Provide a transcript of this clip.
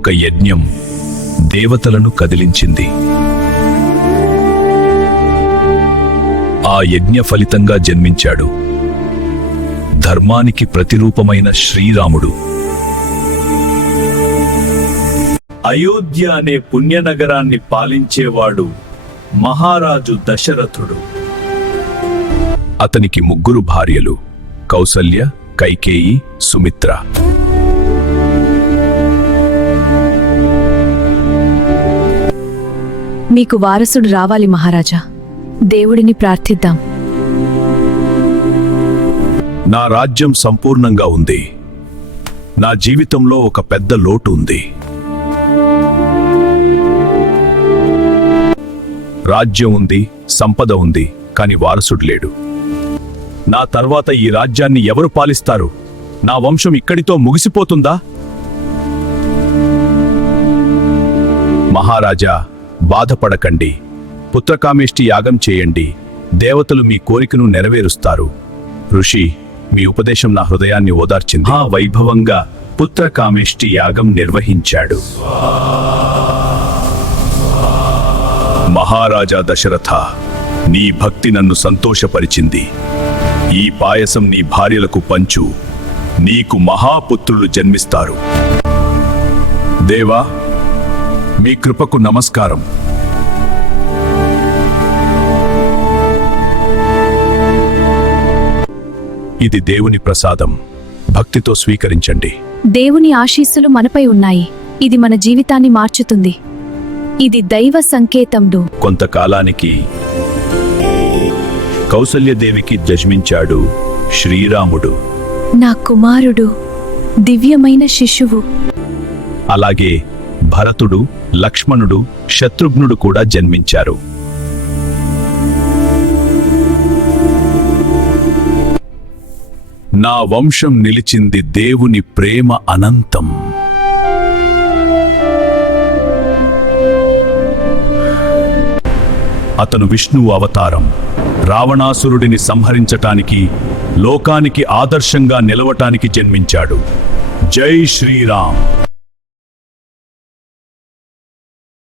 ఒక యజ్ఞం దేవతలను కదిలించింది. ఆ యజ్ఞ ఫలితంగా జన్మించాడు ధర్మానికి ప్రతిరూపమైన శ్రీరాముడు. అయోధ్య అనే పుణ్యనగరాన్ని పాలించేవాడు మహారాజు దశరథుడు. అతనికి 3 భార్యలు, కౌసల్య, కైకేయి, సుమిత్ర. మీకు వారసుడు రావాలి మహారాజా. దేవుడిని ప్రార్థిద్దాం. నా రాజ్యం సంపూర్ణంగా ఉంది. నా జీవితంలో ఒక పెద్ద లోటు ఉంది. రాజ్యం ఉంది, సంపద ఉంది, కాని వారసుడు లేడు. నా తర్వాత ఈ రాజ్యాన్ని ఎవరు పాలిస్తారు? నా వంశం ఇక్కడితో ముగిసిపోతుందా? మహారాజా, బాధపడకండి. పుత్రకామేష్టి యాగం చేయండి. దేవతలు మీ కోరికను నెరవేరుస్తారు. ఋషి, మీ ఉపదేశం నా హృదయాన్ని ఓదార్చింది. వైభవంగా పుత్రకామేష్టి యాగం నిర్వహించాడు. మహారాజా దశరథ, నీ భక్తి నన్ను సంతోషపరిచింది. ఈ పాయసం నీ భార్యలకు పంచు. నీకు మహాపుత్రులు జన్మిస్తారు. దేవా, మీ కృపకు నమస్కారం. ఇది దేవుని ప్రసాదం. భక్తితో స్వీకరించండి. దేవుని ఆశీస్సులు మనపై ఉన్నాయి. ఇది మన జీవితాన్ని మార్చుతుంది. ఇది దైవ సంకేతండు. కొంతకాలానికి కౌసల్యదేవికి జన్మించాడు శ్రీరాముడు. నా కుమారుడు, దివ్యమైన శిశువు. అలాగే భరతుడు, లక్ష్మణుడు, శత్రుఘ్నుడు కూడా జన్మించారు. నా వంశం నిలిచింది. దేవుని ప్రేమ అనంతం. అతను విష్ణువు అవతారం. రావణాసురుడిని సంహరించటానికి, లోకానికి ఆదర్శంగా నిలవటానికి జన్మించాడు. జై శ్రీరామ్.